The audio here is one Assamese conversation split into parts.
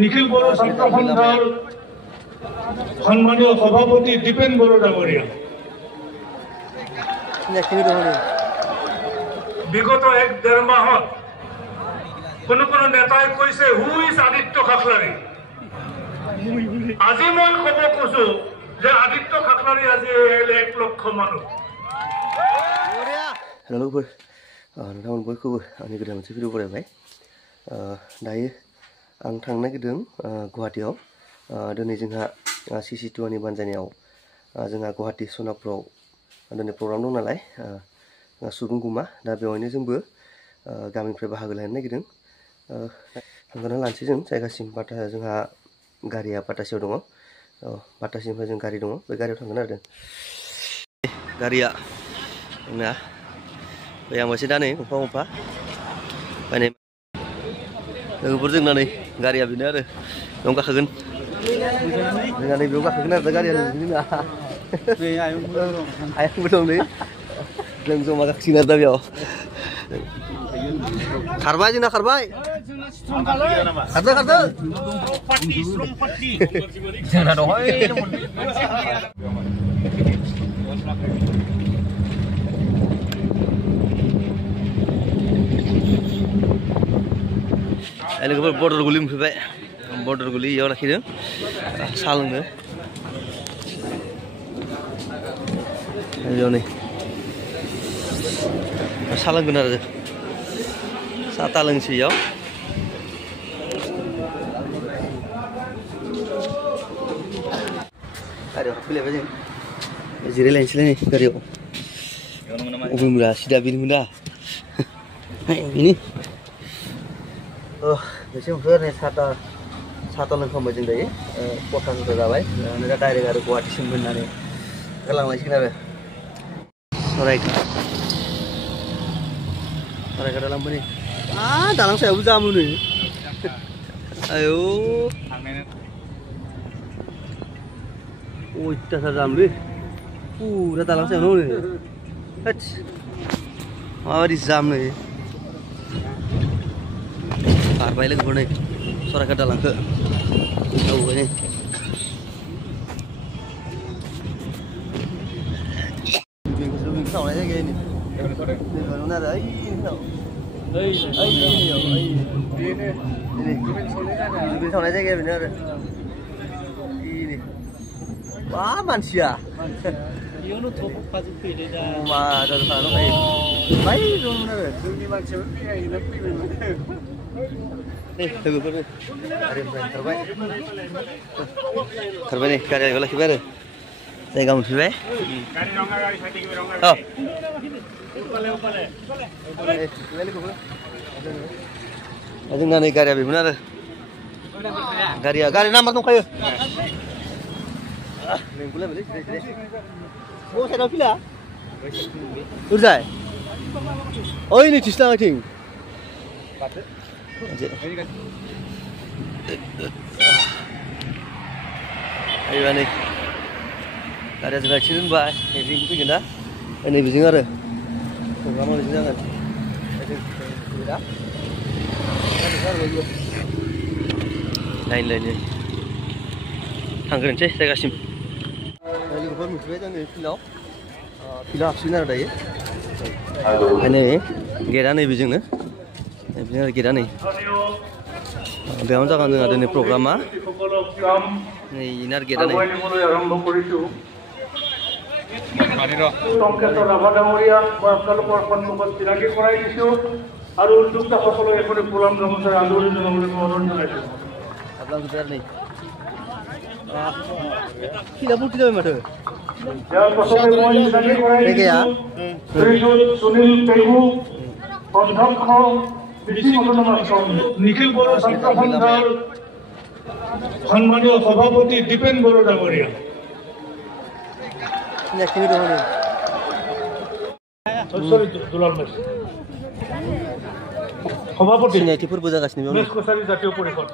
নিখিল বড়ো ছাত্ৰ সন্থাৰ সন্মানীয় সভাপতি দীপেন বড়ো ডাঙৰীয়া বিগত 1-1.5 মাহত কোনো নেতাই কৈছে হু ইজ আদিত্য খাখলাৰী আজি মই ক'ব কৈছো যে আদিত্য খাখলাৰী আজি 1 লক্ষ মানুহ लोगोफोर नोंथांमोन बयखौबो आंनि गोदान मोनसे भिडिअ फरायबाय दायो आं थांनो नागिरदों गुवाहाटीयाव दिनै जोंहा CC2 नि बानजायनायाव जोंहा गुवाहाटी सोनाबफ्राव दिनै प्रग्राम दं नालाय सुबुंगुमा दा बेवहायनो जोंबो गामिनिफ्राय बाहागो लानो नागिरदों थांगोना लानोसै जों जायगासिम जोंहा गारिया बाटासियाव दङ बाटासिनिफ्राय जों गारि दङ बे गारियाव थांगोन आरो गारिया जोंना yang masih dah nih, umpa. Ini, lepas itu nanti gari abis ni ada, nongkak kagen. Nanti nongkak kagen ada gari ada ni lah. Ayam belum ni, langsung makan sini ada biar. Karbai je nak karbai. Kata. Pati. Jangan doai. Ini kepada border guli mungkin border guli ya orang kira saling deh. Ini saling benar aja. Satalang sih ya. Aduh, pilih apa sih? Jadi lain sini kariu. Ubin muda, sudah bin muda. Ini. Biasanya udah nih satu lengkap macam ini, potan itu dah mereka direct ada kuat di sini nih, kalau masih kenapa? Sore dalam ini, dalam saya udah jamu nih, ayo, itu saya jamu nih, udah dalam saya nih, apa di jam nih? Karbai lagi boleh, suara kada langka. Oh ini. Bingung tahu aja kayak ini. Bingung mana ada ini tahu. Ini. Bingung aja kayak benar. Ini. Wah manusia. Iya nu topuk pasti pilih dah. Wah dari sana kayak. Baik dong benar. Ini manusia ini lebih benar. Tunggu dulu. Ada yang terbaik. Terbaik nih, karya kalau kibar. Saya kamu kibar. Kari rongga kari satu kibar rongga. Oh. Upale. Ada nggak nih karya benar? Karya nama tuh kayu. Boleh. Oh saya dah pilih. Udah. Oh ini cisna ting. Ayo nih, ada juga cium bah, ini itu gimana? Ini bising ada, kamu di sini kan? Lain-lainnya, hanggaran ceh, saya kasih. Ini bukan musuhnya jangan pilau sini ada ya? Ini, geran ini bisingnya. Ini kita nih, beam jangan ada nih programnya. Nih inar kita nih. Kita pun tidak macam. Ini ya. Sunil Pegu, অধ্যক্ষ নিখিল বড়ো ছাত্ৰ সন্থাৰ সন্মানীয় সভাপতি দীপেন বড়ো ডাঙৰীয়া সভাপতি মেছকছাৰী জাতীয় পৰিষদ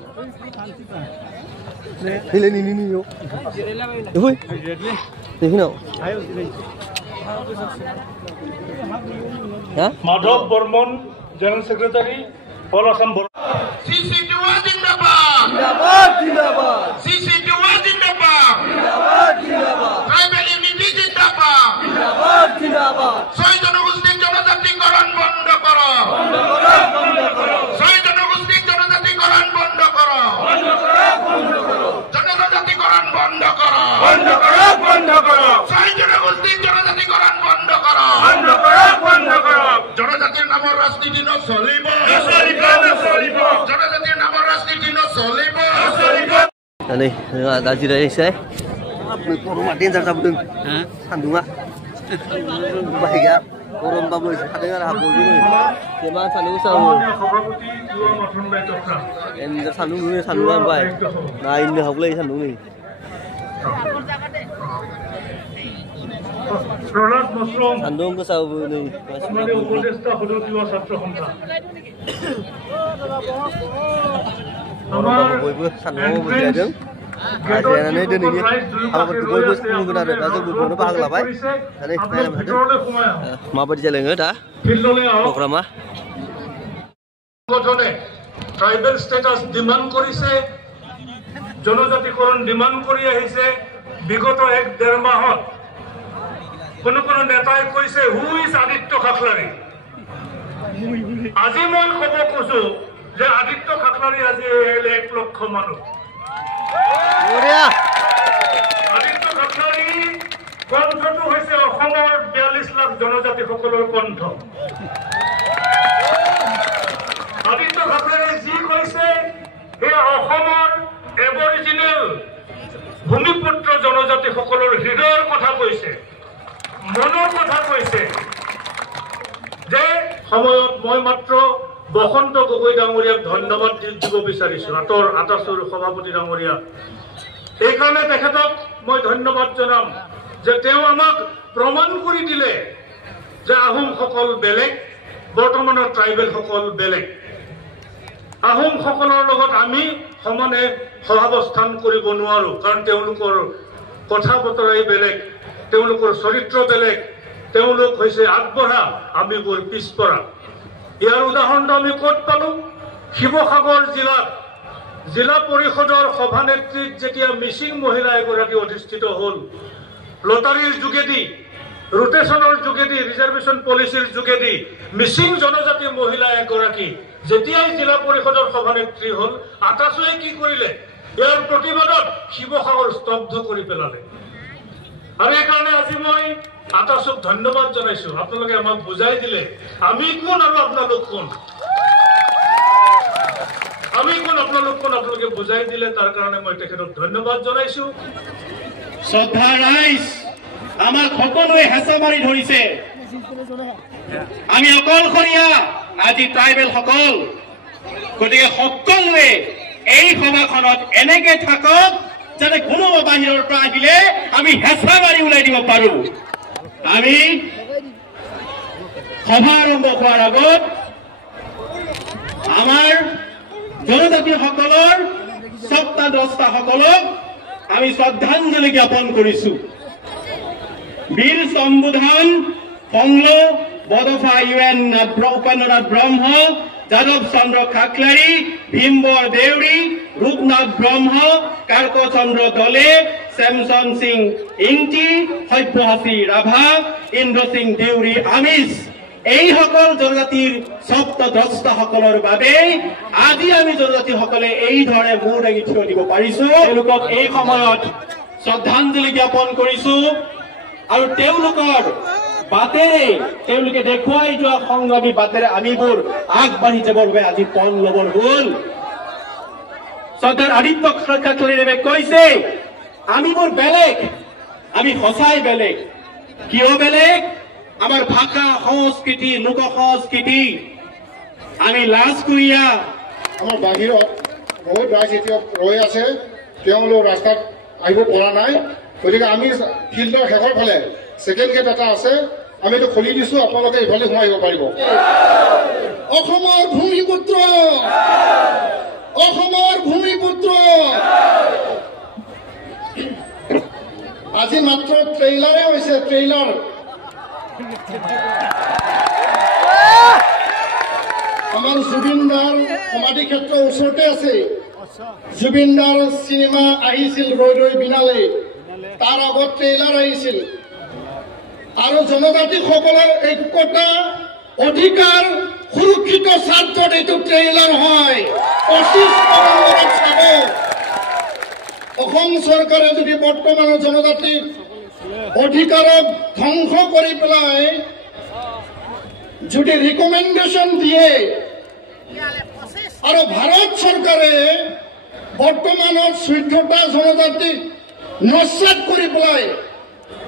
Madhav Burman, General Secretary, All Assam. CC2 Zindabad. Đây, दा जिरायनोसै गरमा डेन्जार जाबोदों सान्दुङा बाहाय गैया गरमबाबो थादों आरो बयबो जेनेबा सान्दुं गोसाबो डेन्जार सान्दुं दुङो सान्दुङा ओमफ्राय नायनो हागौलै सान्दुं नै सान्दुं गोसाबो नै बयबो सान्दुङाव मोनजादों जिरायनानै दिनैनि हाबाफारिखौ बयबो खुंगोन आरो दा जोंबो बेयावनो बाहागो लाबाय दा नै नायलांबाय थादों माबायदि जालाङो दा प्रग्रामा ট্রাইবেল স্ট্যাটাস ডিমান্ড করেছে জনজাতিকরণ ডিমান্ড কৰি আহিছে বিগত 1-1.5 মাহত কোনো নেতাই কৈছে হু ইজ আদিত্য খাখলাৰী আজি মই ক'ব কৈছো যে আদিত্য খাখলাৰী আজি 1 লক্ষ মানুহ আদিত্য খাখলাৰী কণ্ঠটো হৈছে অসমৰ 42 লাখ জনজাতিসকলৰ কণ্ঠ আদিত্য খাখলাৰী যি কৈছে এই অসমৰ এবৰিজিনেল ভূমিপুত্ৰ জনজাতিসকলৰ হৃদয়ৰ কথা কৈছে মনৰ কথা কৈছে যে সময়ত মই মাত্ৰ বসন্ত গগৈ ডাঙৰীয়াক ধন্যবাদ দিব বিচাৰিছো আটাছৰ সভাপতি ডাঙৰীয়া এই কাৰণে তেখেতক মই ধন্যবাদ জনাম যে তেওঁ আমাক প্ৰমাণ কৰি দিলে যে আহোমসকল বেলেগ বৰ্তমানৰ ট্ৰাইবেল সকল বেলেগ আহোমসকলৰ লগত আমি সমানে সহাৱস্থান কৰিব নোৱাৰো কাৰণ তেওঁলোকৰ কথা বতৰাই বেলেগ তেওঁলোকৰ চৰিত্ৰ বেলেগ তেওঁলোক হৈছে আগবঢ়া আমি বৰ পিছপৰা ইয়াৰ উদাহৰণ আমি ক'ত পালো শিৱসাগৰ জিলাত জিলা পৰিষদৰ সভানেত্ৰীত যেতিয়া মিচিং মহিলা এগৰাকী অধিষ্ঠিত হ'ল লটাৰীৰ যোগেদি ৰোটেশনৰ যোগেদি ৰিজাৰ্ভেশ্যন পলিচিৰ যোগেদি মিচিং জনজাতি মহিলা এগৰাকী যেতিয়াই জিলা পৰিষদৰ সভানেত্ৰী হ'ল আটাছুৱে কি কৰিলে ইয়াৰ প্ৰতিবাদত শিৱসাগৰ স্তব্ধ কৰি পেলালে আৰু এই কাৰণে আজি মই আটাছক ধন্যবাদ জনাইছো আপোনালোকে আমাক বুজাই দিলে আমি কোন আৰু আপোনালোক কোন আপোনালোকে বুজাই দিলে তাৰ কাৰণে মই তেখেতক ধন্যবাদ জনাইছো শ্ৰদ্ধা ৰাইজ আমাক সকলোৱে হেঁচা মাৰি ধৰিছে আমি অকলশৰীয়া আজি ট্ৰাইবেল সকল গতিকে সকলোৱে এই সভাখনত এনেকে থাকক যাতে কোনোবা বাহিৰৰ পৰা আহিলে আমি হেঁচা মাৰি ওলাই দিব পাৰো আমি সভা আৰম্ভ হোৱাৰ আগত আমাৰ জনজাতিসকলৰ সপ্তাদ্ৰষ্টাসকলক আমি শ্ৰদ্ধাঞ্জলি জ্ঞাপন কৰিছো বীৰ সম্বোধন ফংলো বদফা ইউএন উপেন্দ্ৰনাথ ব্ৰহ্ম যাদৱ চন্দ্ৰ খাখলাৰী ভীমবৰ দেউৰী ৰূপনাথ ব্ৰহ্ম কাৰ্ক চন্দ্ৰ দলে চেমচন সিং ইংটি সব্যসাচী ৰাভা ইন্দ্ৰ সিং দেউৰী আমিষ এই সকল জনজাতিৰ সপ্তদ্ৰষ্টাসকলৰ বাবে আজি আমি জনজাতিসকলে এই ধৰণে মূৰ দাঙি থিয় দিব পাৰিছো তেওঁলোকক এই সময়ত শ্ৰদ্ধাঞ্জলি জ্ঞাপন কৰিছো আৰু তেওঁলোকৰ বাটেৰে তেওঁলোকে দেখুৱাই যোৱা সংগ্ৰামী বাটেৰে আমিবোৰ আগবাঢ়ি যাবৰ বাবে আজি পণ ল'বৰ হ'ল চৰ্দাৰ আদিত্য খাখলাৰীদেৱে কৈছে আমিবোৰ বেলেগ আমি সঁচাই বেলেগ কিয় বেলেগ আমাৰ ভাষা সংস্কৃতি লোক সংস্কৃতি আমি লাজকুৰীয়া আমাৰ বাহিৰত বহুত ৰাইজ এতিয়া ৰৈ আছে তেওঁলোক ৰাস্তাত আহিব পৰা নাই গতিকে আমি ফিল্ডৰ শেষৰ ফালে ছেকেণ্ড গেট এটা আছে আমি এইটো খুলি দিছো আপোনালোকে এইফালে সোমাই আহিব পাৰিব অসমৰ ভূমিপুত্ৰ আজি মাত্ৰ ট্ৰেইলাৰে হৈছে ট্ৰেইলাৰ আমাৰ জুবিনদাৰ সমাধি ক্ষেত্ৰ ওচৰতে আছে জুবিনদাৰ চিনেমা আহিছিল ৰৈ ৰৈ বিনালে তাৰ আগত ট্ৰেইলাৰ আহিছিল আৰু জনজাতিসকলৰ ঐক্যতা অধিকাৰ সুৰক্ষিত স্বাৰ্থত এইটো ট্ৰেইলাৰ হয় 25 নৱেম্বৰত চাব অসম চৰকাৰে যদি বৰ্তমানৰ জনজাতিৰ অধিকাৰক ধ্বংস কৰি পেলাই যদি ৰিকমেণ্ডেশ্যন দিয়ে আৰু ভাৰত চৰকাৰে বৰ্তমানত 14টা জনজাতিক নস্যাৎ কৰি পেলাই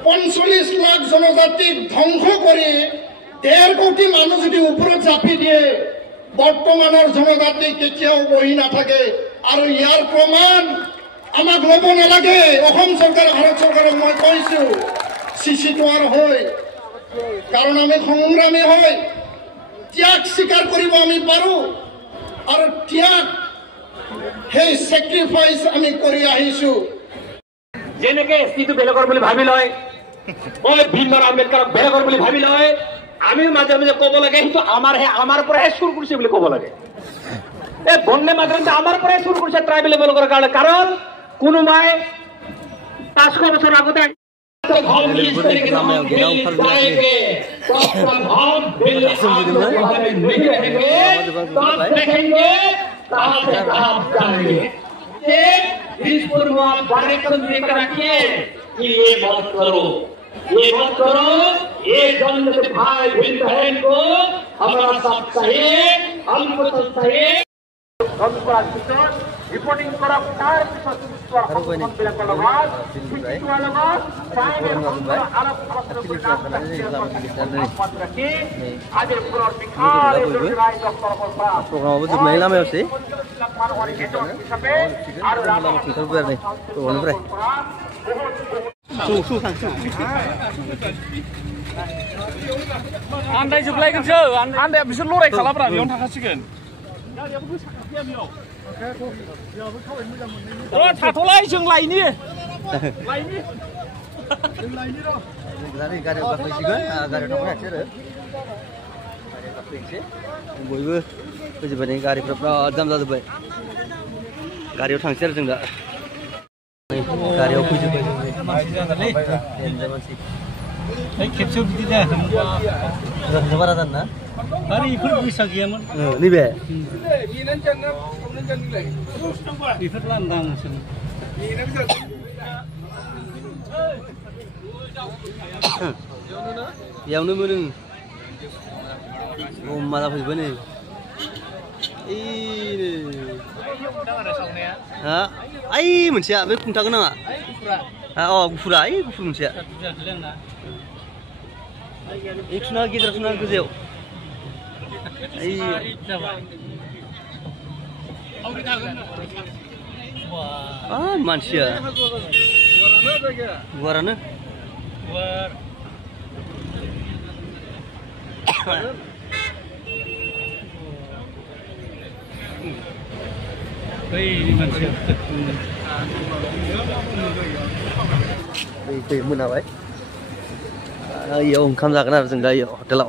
45 লাখ জনজাতিক ধ্বংস কৰি 1.5 কোটি মানুহ যদি ওপৰত চাপি দিয়ে বৰ্তমানৰ জনজাতি কেতিয়াও বহি নাথাকে আৰু ইয়াৰ প্ৰমাণ আমাক ল'ব নালাগে অসম চৰকাৰ ভাৰত চৰকাৰক মই কৈছো চিচিটোৱাৰ হয় কাৰণ আমি সংগ্ৰামী হয় ত্যাগ স্বীকাৰ কৰিব আমি পাৰো আৰু ত্যাগ সেই সেক্ৰিফাইস আমি কৰি আহিছো যেনেকে এসটিটো বেলেগৰ বুলি ভাবি লয় মই ভীমৰাও আম্বেদকাৰক বেলেগৰ বুলি ভাবি লয় আমি মাজে মাজে ক'ব লাগে সেইটো আমাৰ পৰাহে চুৰ কৰিছে বুলি ক'ব লাগে এই বন্দে মাতৰম আমাৰ পৰাহে চুৰ কৰিছে ট্ৰাইবেল বেলেগৰ কাৰণে কাৰণ কোনোবাই 500 বছৰ আগতে डायरेक्शन देकर रखिए कि ये मत करो ये जन्मदिन भाई बहन को हमारा साथ चाहिए हमको तो चाहिए रिपोर्टिंग करा तार Andai जोबलायगोन सो आन्दाया बिसोर लराय खालामब्रा बेयावनो थाखासिगोन थाथ'लाय जों लायनि गारियाव गाखोसिगोन गारियाव थांबाय आरो बयबो फैजोबबाय गारिफ्रा बिराद जाम जाजोब्बाय गारियाव थांसै आरो जों दा गारियाव फैजोब्बाय मानसि खेबसेयाव बिदि जायाखै बारा जानो ना आरो इफोर फैसा गैयामोन नैबे बेफोर लांदां बेयावनो मोनो मा जाफैजोब्बाय नै ओइ मोनसेया बे खुंथा गोनाङा गुफुरा ओइ गुफुर मोनसेया ओइ थुना गेजेराव थुना गोजौआव मानसिया गुवारानो मोनाबाय इयाव ओंखाम जागोन आरो जों दा इयाव हटेलाव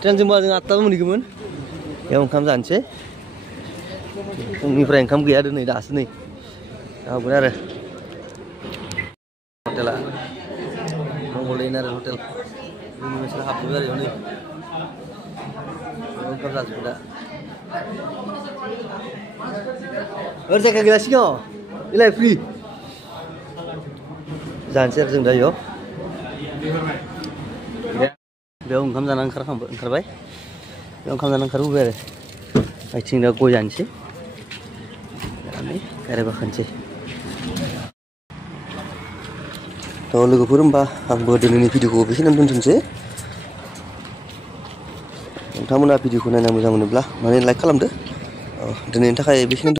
ट्रेनजोंबा जों 8टाबो मोनहैगौमोन इयाव ओंखाम जानोसै फुंनिफ्राय ओंखाम गैया दिनै दासो नै जागोन आरो हटेला मंगलदैनारि हटेल जोंनि मानसिफ्रा हाबजोबो आरो नै ओंखाम जाजोबो दा जायगा गैला सिगाङाव इलाय फ्रि जानोसै आरो जों दा इयाव बेयाव ओंखाम जाना ओंखारबाय बेयाव ओंखाम जाना ओंखारबोबाय आरो आथिं दा गय जानोसै गारियाव गाखोनोसै थ' लोगोफोर होमबा आंबो दिनैनि भिडिअखौ बेखिनियावनो दोनथ'नोसै नोंथांमोना भिडिअखौ नायना मोजां मोनोब्ला माने लाइक खालामदो दिनैनि थाखाय बेखिनि